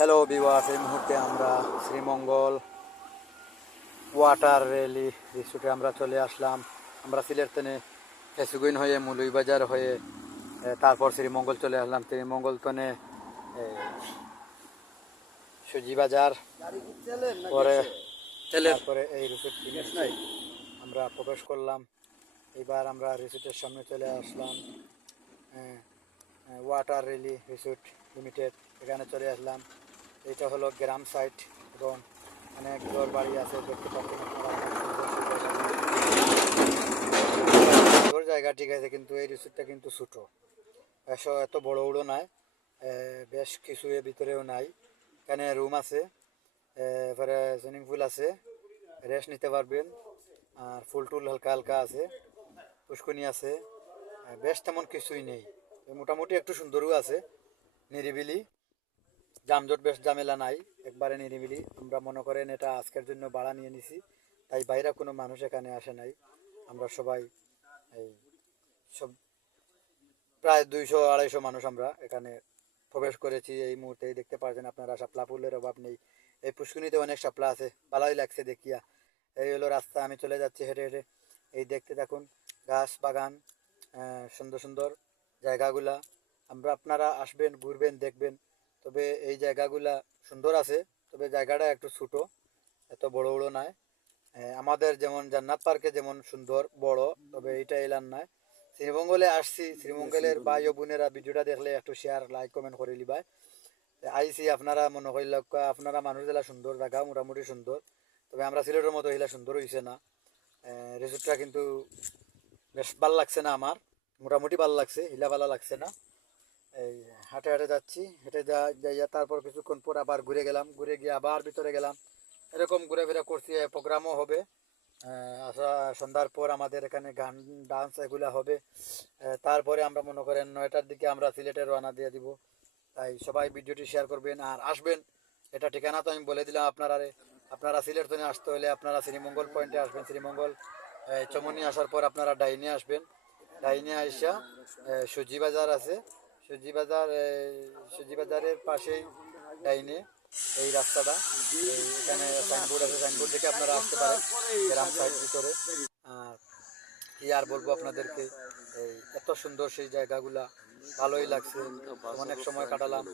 Hello viewers, এই মুহূর্তে আমরা শ্রীমঙ্গল ওয়াটার রেলি রিসোর্টে আমরা চলে আসলাম। আমরা সিলেট থেকে ফেসুগুইন হয়ে মৌলভীবাজার হয়ে তারপর শ্রীমঙ্গল চলে আসলাম। শ্রীমঙ্গল থেকে সুজি বাজার পরে তারপরে এই রিসোর্টটি আমরা প্রবেশ করলাম। এবার আমরা রিসোর্টের সামনে চলে আসলাম। ওয়াটার রেলি রিসোর্ট লিমিটেড, এখানে চলে আসলাম। এটা হলো গ্রাম সাইট এবং অনেক ঘর বাড়ি আছে, দেখতে পাচ্ছেন আপনারা। সুন্দর জায়গা, ঠিক আছে, কিন্তু এই রিসোর্টটা কিন্তু ছোটো, এত বড় বড় নাই, বেশ কিছু এর ভিতরেও নাই। এখানে রুম আছে, এরপরে সুইমিং পুল আছে, রেস্ট নিতে পারবেন, আর ফুল টুল হালকা হালকা আছে, পুষ্কনি আছে, বেশ তেমন কিছুই নেই। মোটামুটি একটু সুন্দরও আছে, নিরিবিলি, যানজট বেশ ঝামেলা নাই, একবারে নিরিবিলি। আমরা মনে করেন এটা আজকের জন্য ভাড়া নিয়ে নিছি, তাই বাইরে কোনো মানুষ এখানে আসে নাই। আমরা সবাই এই সব প্রায় 200-250 মানুষ আমরা এখানে প্রবেশ করেছি। এই মুহূর্তেই দেখতে পাচ্ছেন আপনারা, শাপলা ফুলের অভাব নেই। এই পুষ্করিণীতে অনেক শাপলা আছে, ভালোই লাগছে দেখিয়া। এই হলো রাস্তা, আমি চলে যাচ্ছি হেঁটে হেঁটে। এই দেখতে থাকুন, গাছ বাগান, সুন্দর সুন্দর জায়গাগুলা। আপনারা আসবেন, ঘুরবেন, দেখবেন। তবে এই জায়গাগুলা সুন্দর আছে, তবে জায়গাটা একটু ছোটো, এত বড় বড় নয়। আমাদের যেমন জান্নাত পার্কে যেমন সুন্দর বড়, তবে এইটা এলান নয়। শ্রীমঙ্গলে আসছি, শ্রীমঙ্গলের ভাই ও বোনেরা ভিডিওটা দেখলে একটু শেয়ার লাইক কমেন্ট করে লিবাই। আইসি আপনারা মনে করিল, আপনারা মানুষ দিলা সুন্দর জায়গা, মোটামুটি সুন্দর, তবে আমরা সিলেটের মতো হইলা সুন্দর হয়েছে না। রিসোর্টটা কিন্তু বেশ ভাল লাগছে না আমার, মোটামুটি ভাল লাগছে, হিলা ভালো লাগছে না। এই হাঁটে হাঁটে যাচ্ছি, হেঁটে যাইয়া তারপর কিছুক্ষণ পর আবার ঘুরে গেলাম, ঘুরে গিয়ে আবার ভিতরে গেলাম। এরকম ঘুরেফেরা করছি, প্রোগ্রামও হবে। আসা সন্ধ্যার পর আমাদের এখানে গান ডান্স এগুলা হবে। তারপরে আমরা মনে করেন 9টার দিকে আমরা সিলেটে রওনা দিয়ে দিব। তাই সবাই ভিডিওটি শেয়ার করবেন আর আসবেন। এটা ঠিকানা তো আমি বলে দিলাম আপনারা সিলেট থেকে আসতে হলে আপনারা শ্রীমঙ্গল পয়েন্টে আসবেন। শ্রীমঙ্গল চমনি আসার পর আপনারা ডাইনে আসবেন, ডাইনে আইসা সুজি বাজার আছে, সুজি বাজার, সুজি বাজারের পাশেই ডাইনে এই রাস্তাটা, এখানে সাইনবোর্ড আছে, সাইনবোর্ড দেখে আপনারা আসতে পারেন গ্রাম সাইড ভিতরে। আর কি আর বলবো আপনাদেরকে, এই এত সুন্দর সেই জায়গাগুলা, ভালোই লাগছে। অনেক সময় কাটালাম।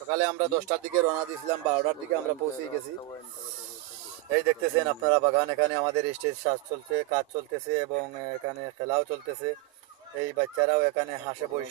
সকালে আমরা 10টার দিকে রওনা দিয়েছিলাম, 12টার দিকে আমরা পৌঁছে গেছি। এই দেখতেছেন আপনারা বাগান, এখানে আমাদের স্টেজ সাজ চলছে, কাজ চলতেছে এবং এখানে খেলাও চলতেছে। এই বাচ্চারাও এখানে হাসে বসে